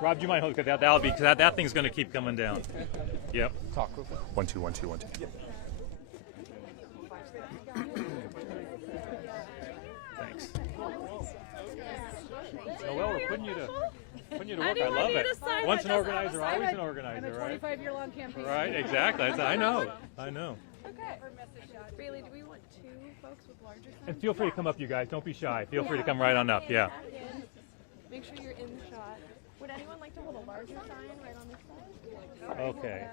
Rob, do you mind holding that? That'll be, because that thing's going to keep coming down. Yep. Talk. 1 2 1 2 1 2. Yep. Thanks. Noel, we're putting you to work. I love it. Once an organizer, always an organizer, right? 25-year-long campaign. Right, exactly. I know. Okay. Bailey, do we want two folks with larger signs? And feel free to come up, you guys. Don't be shy. Feel free to come right on up. Yeah. Make sure you're in the shot. Would anyone like to hold a larger sign right on this side? Okay.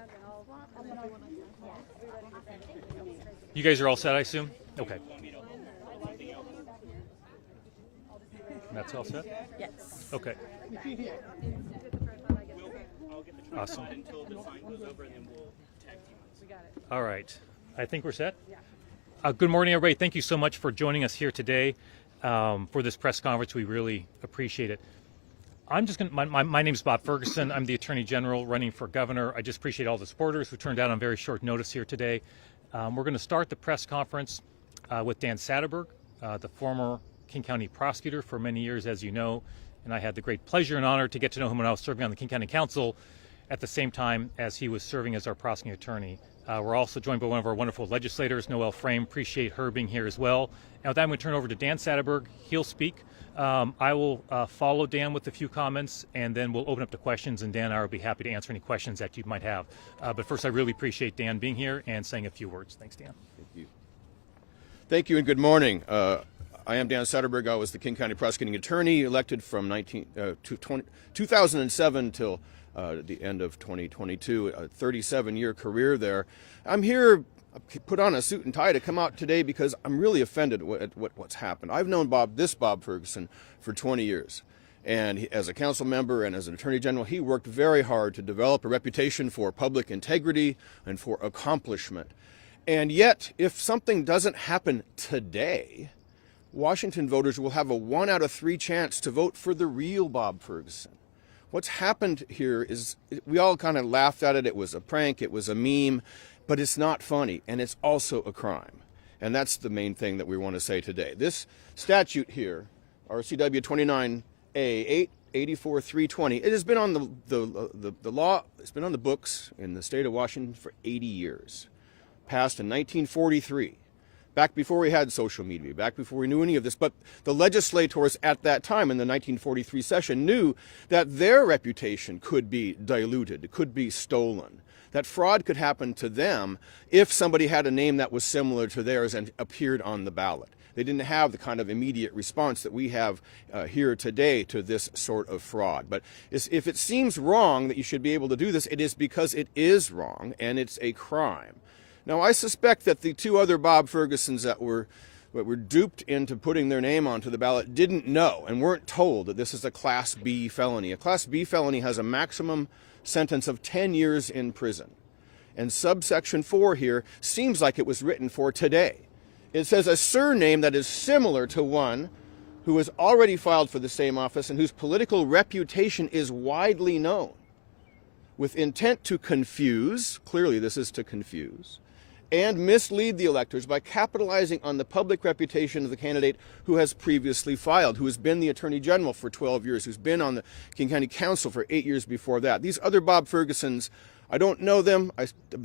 You guys are all set, I assume? Okay. That's all set? Yes. Okay. Awesome. All right. I think we're set? Good morning, everybody. Thank you so much for joining us here today for this press conference. We really appreciate it. I'm just going to, my name is Bob Ferguson. I'm the Attorney General running for governor. I just appreciate all the supporters who turned out on very short notice here today. We're going to start the press conference with Dan Satterberg, the former King County prosecutor for many years, as you know, and I had the great pleasure and honor to get to know him when I was serving on the King County Council at the same time as he was serving as our prosecuting attorney. We're also joined by one of our wonderful legislators, Noel Frame. Appreciate her being here as well. And with that, I'm going to turn over to Dan Satterberg. He'll speak. I will follow Dan with a few comments, and then we'll open up to questions, and Dan and I will be happy to answer any questions that you might have. But first, I really appreciate Dan being here and saying a few words. Thanks, Dan. Thank you. Thank you and good morning. I am Dan Satterberg. I was the King County prosecuting attorney, elected from 2007 till the end of 2022, a 37-year career there. I'm here, put on a suit and tie to come out today because I'm really offended at what's happened. I've known Bob Ferguson for 20 years. And as a council member and as an attorney general, he worked very hard to develop a reputation for public integrity and for accomplishment. And yet, if something doesn't happen today, Washington voters will have a 1 out of 3 chance to vote for the real Bob Ferguson. What's happened here is we all kind of laughed at it. It was a prank. It was a meme. But it's not funny, and it's also a crime. And that's the main thing that we want to say today. This statute here, RCW 29A 84320, it has been on the law, it's been on the books in the state of Washington for 80 years. Passed in 1943, back before we had social media, back before we knew any of this. But the legislators at that time in the 1943 session knew that their reputation could be diluted, could be stolen, that fraud could happen to them if somebody had a name that was similar to theirs and appeared on the ballot. They didn't have the kind of immediate response that we have here today to this sort of fraud. But if it seems wrong that you should be able to do this, it is because it is wrong and it's a crime. Now, I suspect that the two other Bob Fergusons that were duped into putting their name onto the ballot didn't know and weren't told that this is a Class B felony. A Class B felony has a maximum sentence of 10 years in prison. And subsection 4 here seems like it was written for today. It says a surname that is similar to one who has already filed for the same office and whose political reputation is widely known, with intent to confuse, clearly this is to confuse, and mislead the electors by capitalizing on the public reputation of the candidate who has previously filed, who has been the Attorney General for 12 years, who's been on the King County Council for 8 years before that. These other Bob Fergusons, I don't know them.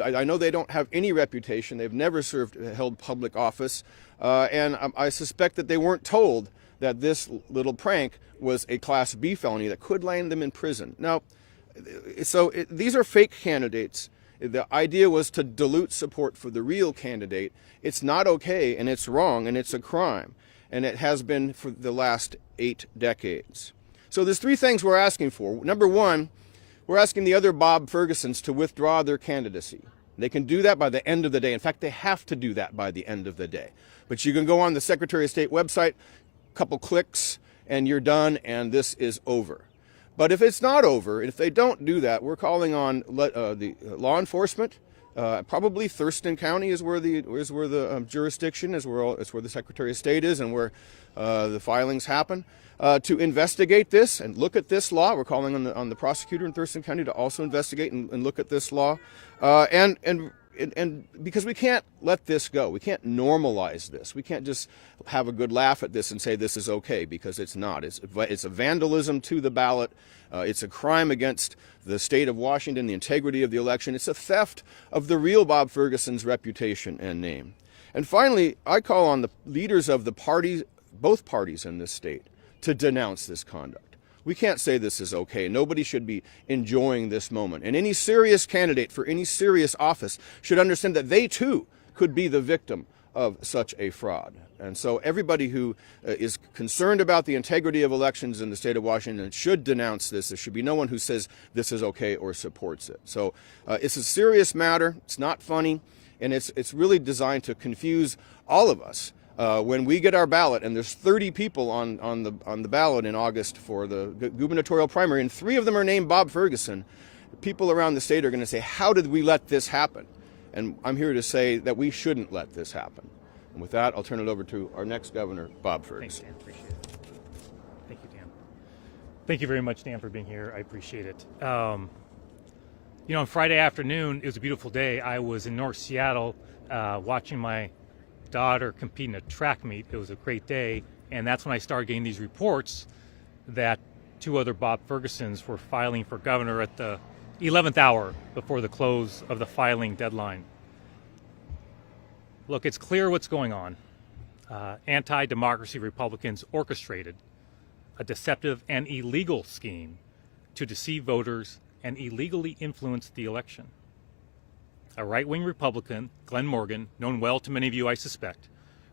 I know they don't have any reputation. They've never held public office. And I suspect that they weren't told that this little prank was a Class B felony that could land them in prison. Now, these are fake candidates. The idea was to dilute support for the real candidate. It's not okay, and it's wrong, and it's a crime. And it has been for the last 8 decades. So there's 3 things we're asking for. Number 1, we're asking the other Bob Fergusons to withdraw their candidacy. They can do that by the end of the day. In fact, they have to do that by the end of the day. But you can go on the Secretary of State website, a couple clicks, and you're done, and this is over. But if it's not over, if they don't do that, we're calling on the law enforcement. Probably Thurston County is where the jurisdiction is, it's where the Secretary of State is, and where the filings happen. To investigate this and look at this law. We're calling on the prosecutor in Thurston County to also investigate and look at this law. And and because we can't let this go. We can't normalize this. We can't just have a good laugh at this and say this is okay, because it's not. It's a vandalism to the ballot. It's a crime against the state of Washington, the integrity of the election. It's a theft of the real Bob Ferguson's reputation and name. And finally, I call on the leaders of the parties, both parties in this state, to denounce this conduct. We can't say this is okay. Nobody should be enjoying this moment. And any serious candidate for any serious office should understand that they too could be the victim of such a fraud. And so everybody who is concerned about the integrity of elections in the state of Washington should denounce this. There should be no one who says this is okay or supports it. So it's a serious matter. It's not funny. And it's really designed to confuse all of us. When we get our ballot, and there's 30 people on the ballot in August for the gubernatorial primary, and 3 of them are named Bob Ferguson, people around the state are going to say, how did we let this happen? And I'm here to say that we shouldn't let this happen. And with that, I'll turn it over to our next governor, Bob Ferguson. Thanks, Dan. Appreciate it. Thank you, Dan. Thank you very much, Dan, for being here. I appreciate it. On Friday afternoon, it was a beautiful day. I was in North Seattle watching my daughter compete in a track meet. It was a great day, and that's when I started getting these reports that 2 other Bob Fergusons were filing for governor at the 11th hour before the close of the filing deadline. Look, it's clear what's going on. Anti-democracy Republicans orchestrated a deceptive and illegal scheme to deceive voters and illegally influence the election. A right-wing Republican, Glenn Morgan, known well to many of you, I suspect,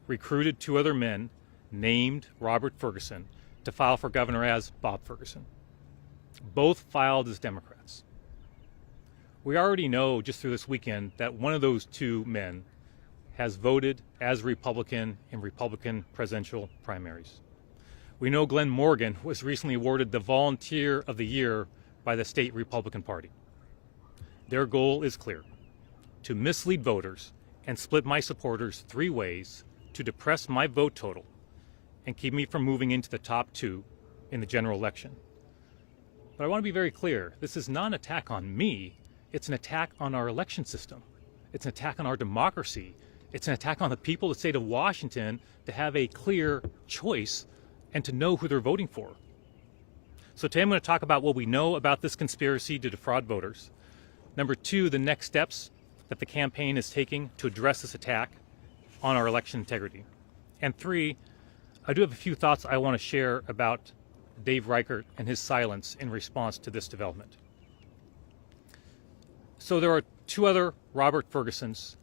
recruited 2 other men named Robert Ferguson to file for governor as Bob Ferguson. Both filed as Democrats. We already know just through this weekend that one of those 2 men has voted as Republican in Republican presidential primaries. We know Glenn Morgan was recently awarded the Volunteer of the Year by the state Republican Party. Their goal is clear: to mislead voters and split my supporters 3 ways to depress my vote total and keep me from moving into the top 2 in the general election. But I want to be very clear. This is not an attack on me. It's an attack on our election system. It's an attack on our democracy. It's an attack on the people of the state of Washington to have a clear choice and to know who they're voting for. So today I'm going to talk about what we know about this conspiracy to defraud voters. Number 2, the next steps that the campaign is taking to address this attack on our election integrity. And 3, I do have a few thoughts I want to share about Dave Reichert and his silence in response to this development. So there are 2 other Robert Fergusons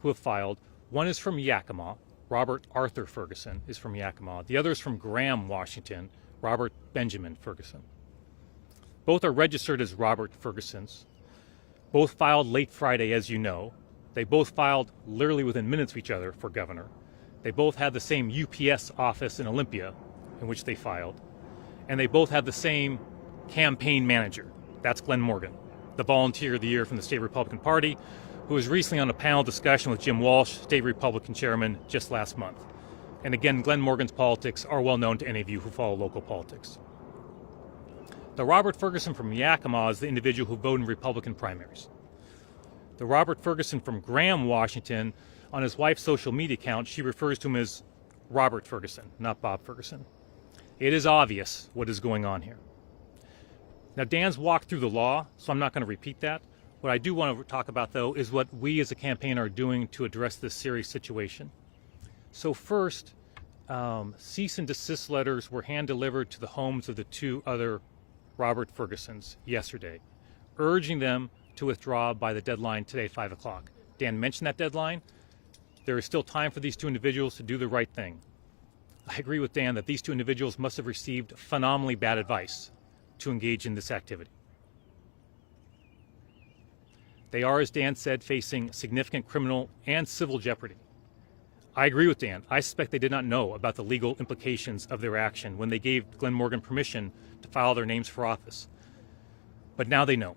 who have filed. One is from Yakima. Robert Arthur Ferguson is from Yakima. The other is from Graham, Washington. Robert Benjamin Ferguson. Both are registered as Robert Fergusons. Both filed late Friday, as you know. They both filed literally within minutes of each other for governor. They both had the same UPS office in Olympia in which they filed. And they both had the same campaign manager. That's Glenn Morgan, the Volunteer of the Year from the state Republican Party, who was recently on a panel discussion with Jim Walsh, state Republican chairman, just last month. And again, Glenn Morgan's politics are well known to any of you who follow local politics. The Robert Ferguson from Yakima is the individual who voted in Republican primaries. The Robert Ferguson from Graham, Washington, on his wife's social media account, she refers to him as Robert Ferguson, not Bob Ferguson. It is obvious what is going on here. Now, Dan's walked through the law, so I'm not going to repeat that. What I do want to talk about, though, is what we as a campaign are doing to address this serious situation. So first, cease and desist letters were hand-delivered to the homes of the 2 other Robert Fergusons yesterday, urging them to withdraw by the deadline today, 5 o'clock. Dan mentioned that deadline. There is still time for these 2 individuals to do the right thing. I agree with Dan that these 2 individuals must have received phenomenally bad advice to engage in this activity. They are, as Dan said, facing significant criminal and civil jeopardy. I agree with Dan. I suspect they did not know about the legal implications of their action when they gave Glenn Morgan permission to file their names for office. But now they know.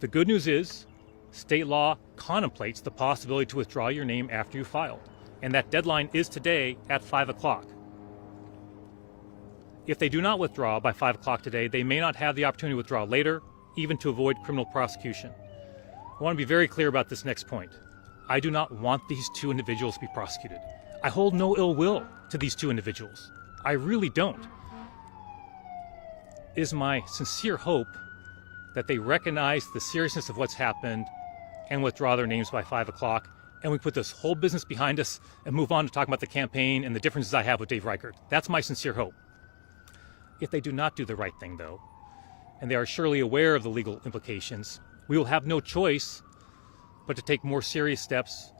The good news is state law contemplates the possibility to withdraw your name after you filed, and that deadline is today at 5 o'clock. If they do not withdraw by 5 o'clock today, they may not have the opportunity to withdraw later, even to avoid criminal prosecution. I want to be very clear about this next point. I do not want these two individuals to be prosecuted. I hold no ill will to these two individuals. I really don't. It is my sincere hope that they recognize the seriousness of what's happened and withdraw their names by 5 o'clock, and we put this whole business behind us and move on to talk about the campaign and the differences I have with Dave Reichert. That's my sincere hope. If they do not do the right thing, though, and they are surely aware of the legal implications, we will have no choice but to take more serious steps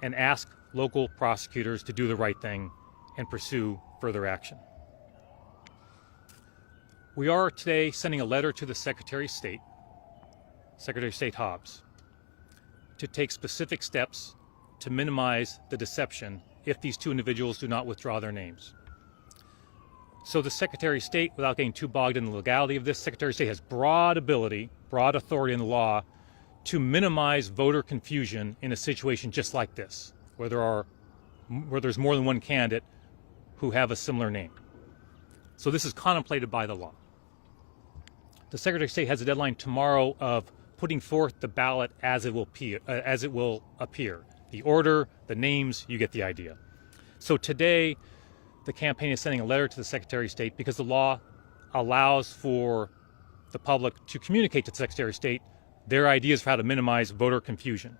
and ask local prosecutors to do the right thing and pursue further action. We are today sending a letter to the Secretary of State, Secretary of State Hobbs, to take specific steps to minimize the deception if these two individuals do not withdraw their names. So the Secretary of State, without getting too bogged in the legality of this, Secretary of State has broad ability, broad authority in the law to minimize voter confusion in a situation just like this, where there's more than one candidate who have a similar name. So this is contemplated by the law. The Secretary of State has a deadline tomorrow of putting forth the ballot as it will appear. The order, the names, you get the idea. So today, the campaign is sending a letter to the Secretary of State because the law allows for the public to communicate to the Secretary of State their ideas for how to minimize voter confusion.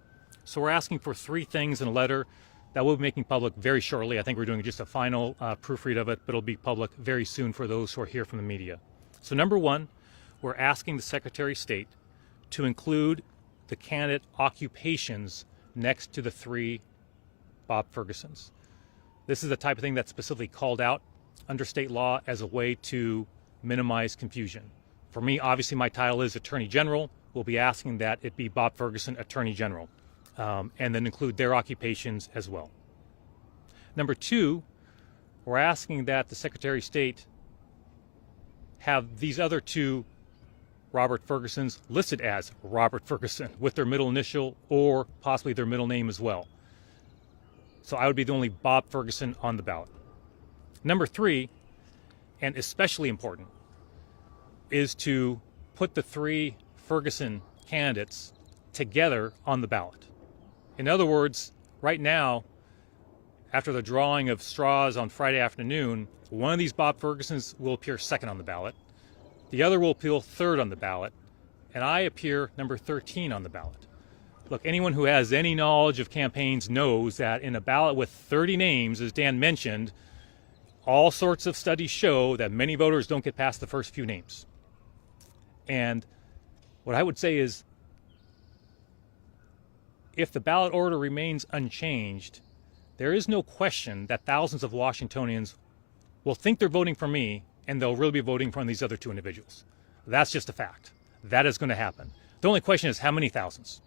So we're asking for 3 things in a letter that we'll be making public very shortly. I think we're doing just a final proofread of it, but it'll be public very soon for those who are here from the media. So number 1, we're asking the Secretary of State to include the candidate occupations next to the 3 Bob Fergusons. This is the type of thing that's specifically called out under state law as a way to minimize confusion. For me, obviously my title is Attorney General. We'll be asking that it be Bob Ferguson, Attorney General, and then include their occupations as well. Number 2, we're asking that the Secretary of State have these other 2 Robert Fergusons listed as Robert Ferguson with their middle initial or possibly their middle name as well. So I would be the only Bob Ferguson on the ballot. Number 3, and especially important, is to put the 3 Ferguson candidates together on the ballot. In other words, right now, after the drawing of straws on Friday afternoon, one of these Bob Fergusons will appear second on the ballot, the other will appear third on the ballot, and I appear number 13 on the ballot. Look, anyone who has any knowledge of campaigns knows that in a ballot with 30 names, as Dan mentioned, all sorts of studies show that many voters don't get past the first few names. And what I would say is, if the ballot order remains unchanged, there is no question that thousands of Washingtonians will think they're voting for me, and they'll really be voting for these other 2 individuals. That's just a fact. That is going to happen. The only question is how many thousands,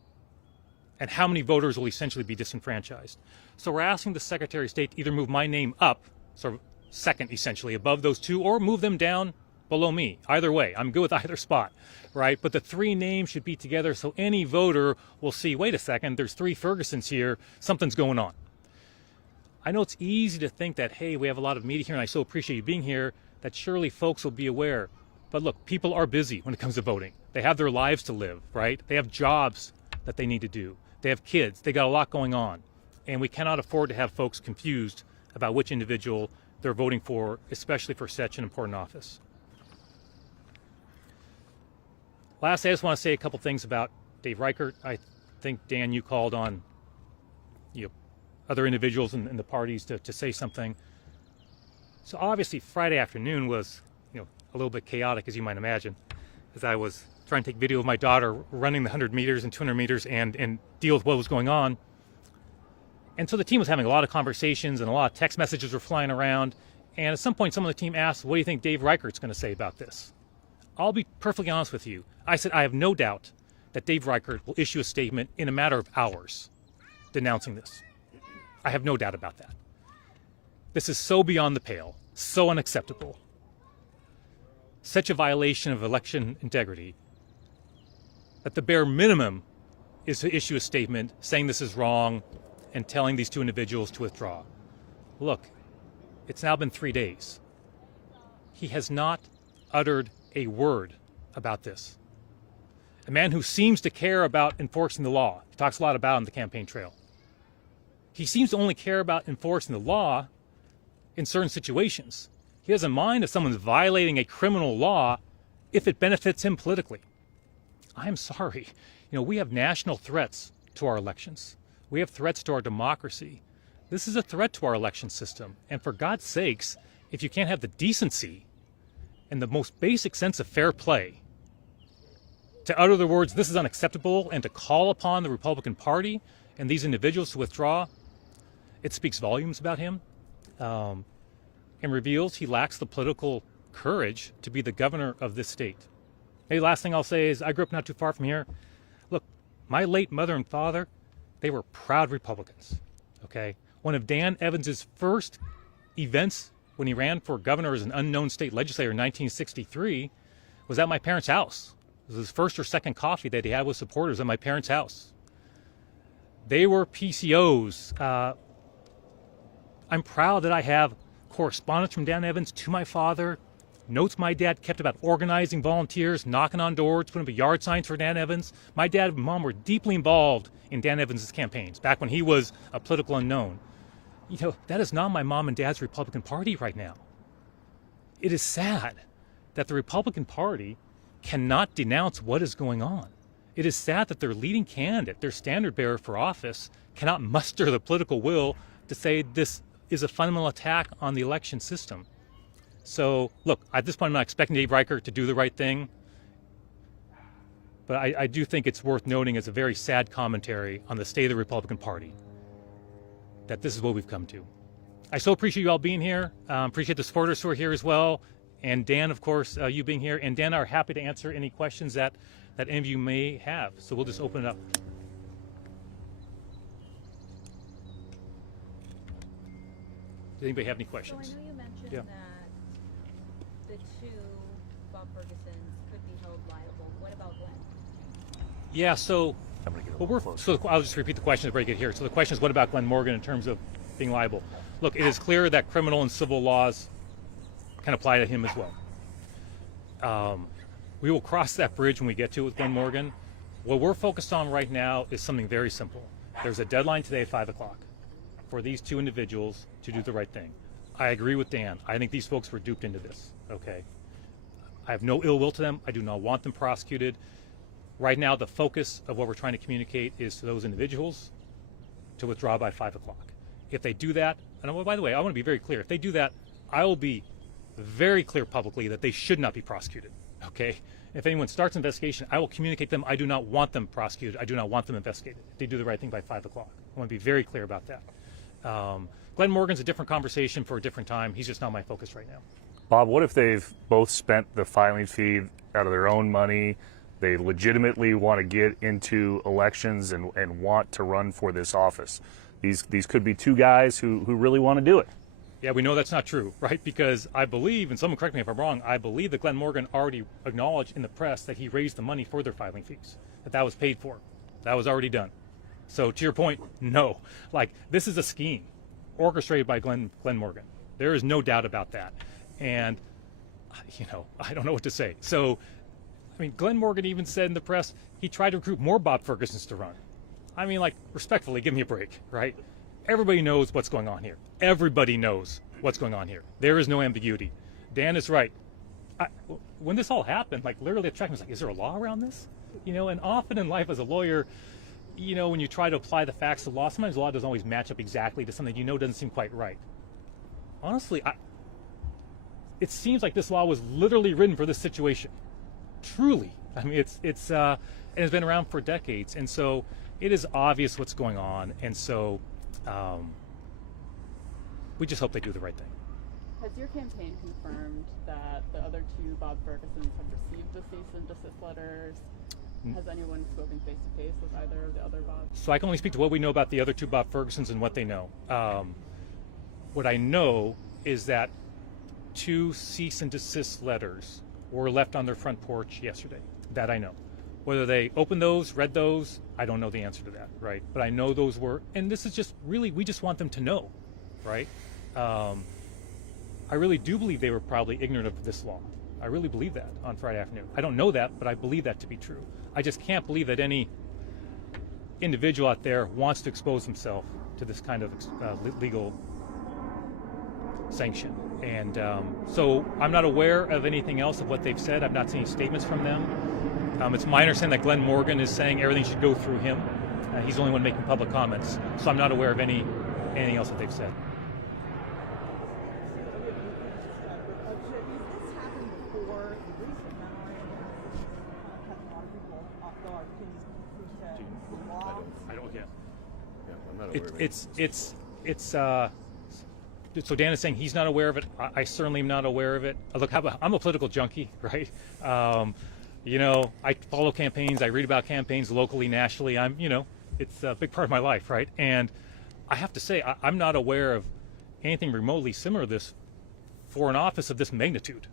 and how many voters will essentially be disenfranchised. So we're asking the Secretary of State to either move my name up, sort of second essentially, above those 2, or move them down below me. Either way, I'm good with either spot, right? But the 3 names should be together so any voter will see, wait a second, there's 3 Fergusons here, something's going on. I know it's easy to think that, hey, we have a lot of media here and I so appreciate you being here, that surely folks will be aware. But look, people are busy when it comes to voting. They have their lives to live, right? They have jobs that they need to do. They have kids. They got a lot going on. And we cannot afford to have folks confused about which individual they're voting for, especially for such an important office. Lastly, I just want to say a couple things about Dave Reichert. I think, Dan, you called on other individuals in the parties to say something. So obviously Friday afternoon was a little bit chaotic, as you might imagine, as I was trying to take video of my daughter running the 100 meters and 200 meters and deal with what was going on. And so the team was having a lot of conversations and a lot of text messages were flying around. And at some point, some of the team asked, what do you think Dave Reichert's going to say about this? I'll be perfectly honest with you. I said, I have no doubt that Dave Reichert will issue a statement in a matter of hours denouncing this. I have no doubt about that. This is so beyond the pale, so unacceptable. Such a violation of election integrity that the bare minimum is to issue a statement saying this is wrong and telling these 2 individuals to withdraw. Look, it's now been 3 days. He has not uttered a word about this. a man who seems to care about enforcing the law. He talks a lot about it on the campaign trail. He seems to only care about enforcing the law in certain situations. He doesn't mind if someone's violating a criminal law if it benefits him politically. I'm sorry. We have national threats to our elections. We have threats to our democracy. This is a threat to our election system. And for God's sakes, if you can't have the decency and the most basic sense of fair play to utter the words, "This is unacceptable," and to call upon the Republican Party and these individuals to withdraw, it speaks volumes about him and reveals he lacks the political courage to be the governor of this state. Hey, last thing I'll say is I grew up not too far from here. Look, my late mother and father, they were proud Republicans, okay? One of Dan Evans's first events when he ran for governor as an unknown state legislator in 1963 was at my parents' house. It was his first or second coffee that he had with supporters at my parents' house. They were PCOs. I'm proud that I have correspondence from Dan Evans to my father, notes my dad kept about organizing volunteers, knocking on doors, putting up yard signs for Dan Evans. My dad and mom were deeply involved in Dan Evans' campaigns back when he was a political unknown. That is not my mom and dad's Republican Party right now. It is sad that the Republican Party cannot denounce what is going on. It is sad that their leading candidate, their standard bearer for office, cannot muster the political will to say this is a fundamental attack on the election system. So, look, at this point, I'm not expecting Dave Reichert to do the right thing, but I do think it's worth noting as a very sad commentary on the state of the Republican Party that this is what we've come to. I so appreciate you all being here. Appreciate the supporters who are here as well. And Dan, of course, you being here. And Dan are happy to answer any questions that any of you may have. So we'll just open it up. Does anybody have any questions? So I know you mentioned Yeah. that the two Bob Fergusons could be held liable. What about Glenn? Yeah, so I'm going to get a well, little closer. so I'll just repeat the question before I get here. So the question is, what about Glenn Morgan in terms of being liable? Look, it is clear that criminal and civil laws can apply to him as well. We will cross that bridge when we get to it with Glenn Morgan. What we're focused on right now is something very simple. There's a deadline today at 5 o'clock for these two individuals to do the right thing. I agree with Dan. I think these folks were duped into this, okay? I have no ill will to them. I do not want them prosecuted. Right now, the focus of what we're trying to communicate is to those individuals to withdraw by 5 o'clock. If they do that, and by the way, I want to be very clear. If they do that, I will be very clear publicly that they should not be prosecuted, okay? If anyone starts an investigation, I will communicate to them. I do not want them prosecuted. I do not want them investigated. If they do the right thing by 5 o'clock. I want to be very clear about that. Glenn Morgan's a different conversation for a different time. He's just not my focus right now. Bob, what if they've both spent the filing fee out of their own money? They legitimately want to get into elections and want to run for this office. These could be two guys who really want to do it. Yeah, we know that's not true, right? Because I believe, and someone correct me if I'm wrong, I believe that Glenn Morgan already acknowledged in the press that he raised the money for their filing fees, that was paid for. That was already done. So to your point, no. Like, this is a scheme orchestrated by Glenn Morgan. There is no doubt about that. And, I don't know what to say. So, Glenn Morgan even said in the press he tried to recruit more Bob Fergusons to run. Respectfully, give me a break, right? Everybody knows what's going on here. Everybody knows what's going on here. There is no ambiguity. Dan is right. When this all happened, literally the check was is there a law around this? And often in life as a lawyer, when you try to apply the facts of the law, sometimes the law doesn't always match up exactly to something doesn't seem quite right. Honestly, it seems like this law was literally written for this situation. Truly. It's been around for decades, and so it is obvious what's going on, and so we just hope they do the right thing. Has your campaign confirmed that the other two Bob Fergusons have received the cease and desist letters? Has anyone spoken face-to-face with either of the other Bobs? So I can only speak to what we know about the other two Bob Fergusons and what they know. What I know is that 2 cease and desist letters were left on their front porch yesterday. That I know. Whether they opened those, read those, I don't know the answer to that, right? But I know those were, and this is just really, we just want them to know, right? I really do believe they were probably ignorant of this law. I really believe that on Friday afternoon. I don't know that, but I believe that to be true. I just can't believe that any individual out there wants to expose himself to this kind of legal sanction. And so I'm not aware of anything else of what they've said. I've not seen any statements from them. It's my understanding that Glenn Morgan is saying everything should go through him. He's the only one making public comments. So I'm not aware of anything else that they've said. I don't. Yeah. I'm not aware of it. So Dan is saying he's not aware of it. I certainly am not aware of it. Look, I'm a political junkie, right? I follow campaigns. I read about campaigns locally, nationally. It's a big part of my life, right? And I have to say, I'm not aware of anything remotely similar to this for an office of this magnitude.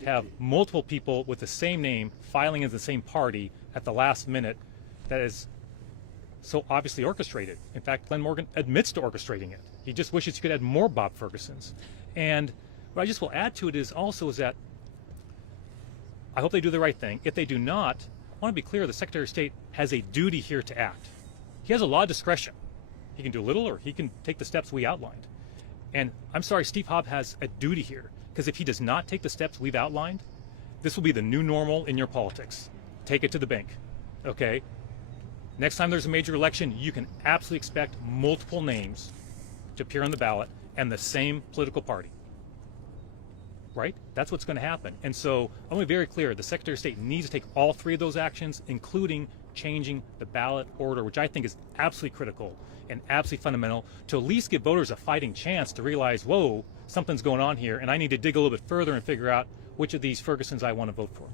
To have multiple people with the same name filing as the same party at the last minute, that is so obviously orchestrated. In fact, Glenn Morgan admits to orchestrating it. He just wishes he could add more Bob Fergusons. And what I just will add to it is that I hope they do the right thing. If they do not, I want to be clear, the Secretary of State has a duty here to act. He has a lot of discretion. He can do a little or he can take the steps we outlined. And I'm sorry, Steve Hobb has a duty here, because if he does not take the steps we've outlined, this will be the new normal in your politics. Take it to the bank, okay? Next time there's a major election, you can absolutely expect multiple names to appear on the ballot and the same political party, right? That's what's going to happen. And so I want to be very clear, the Secretary of State needs to take all three of those actions, including changing the ballot order, which I think is absolutely critical and absolutely fundamental to at least give voters a fighting chance to realize, whoa, something's going on here, and I need to dig a little bit further and figure out which of these Fergusons I want to vote for.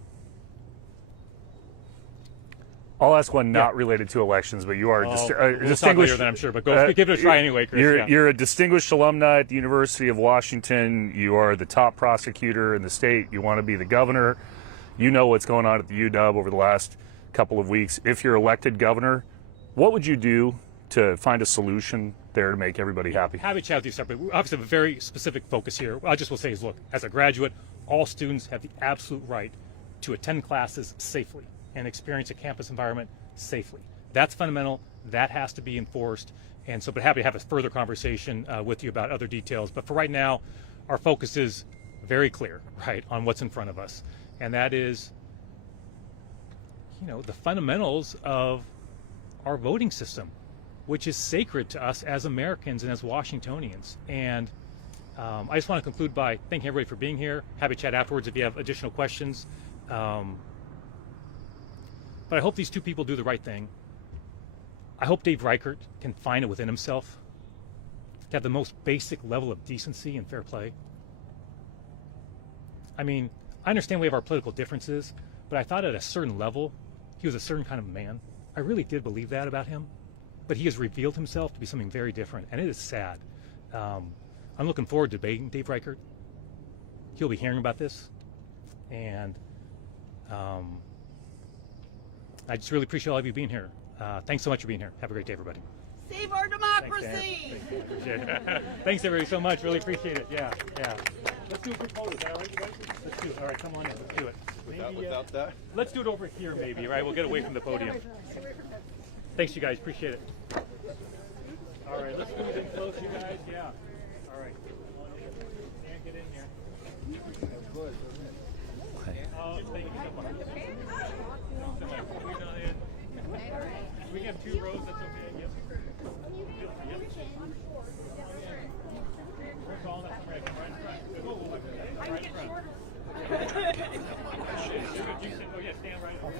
I'll ask one not related to elections, but you are we'll distinguished. Talk later then, I'm sure, but go give it a try anyway, Chris. You're a distinguished alumni at the University of Washington. You are the top prosecutor in the state. You want to be the governor. You know what's going on at the UW over the last couple of weeks. If you're elected governor, what would you do to find a solution there to make everybody happy? Happy to chat with you separately. We obviously have a very specific focus here. What I just will say is, look, as a graduate, all students have the absolute right to attend classes safely and experience a campus environment safely. That's fundamental. That has to be enforced. And so, but happy to have a further conversation with you about other details. But for right now, our focus is very clear, right, on what's in front of us. And that is, the fundamentals of our voting system, which is sacred to us as Americans and as Washingtonians. And I just want to conclude by thanking everybody for being here. Happy to chat afterwards if you have additional questions. But I hope these two people do the right thing. I hope Dave Reichert can find it within himself to have the most basic level of decency and fair play. I mean, I understand we have our political differences, but I thought at a certain level, he was a certain kind of man. I really did believe that about him. But he has revealed himself to be something very different, and it is sad. I'm looking forward to debating Dave Reichert. He'll be hearing about this, and I just really appreciate all of you being here. Thanks so much for being here. Have a great day, everybody. Save our democracy! Thanks, everybody, so much. Really appreciate it. Yeah. Let's do a quick photo. Is that all right, you guys? Let's do it. All right, come on in. Let's do it. Without that? Let's do it over here, maybe, right? We'll get away from the podium. Thanks, you guys. Appreciate it. All right, let's move in close, you guys. Yeah. All right. Can't get in here. Thank you so much. We can have 2 rows, that's okay. Yep. We're calling that somebody come right in front. Right in front. Oh, yeah, stand right in front.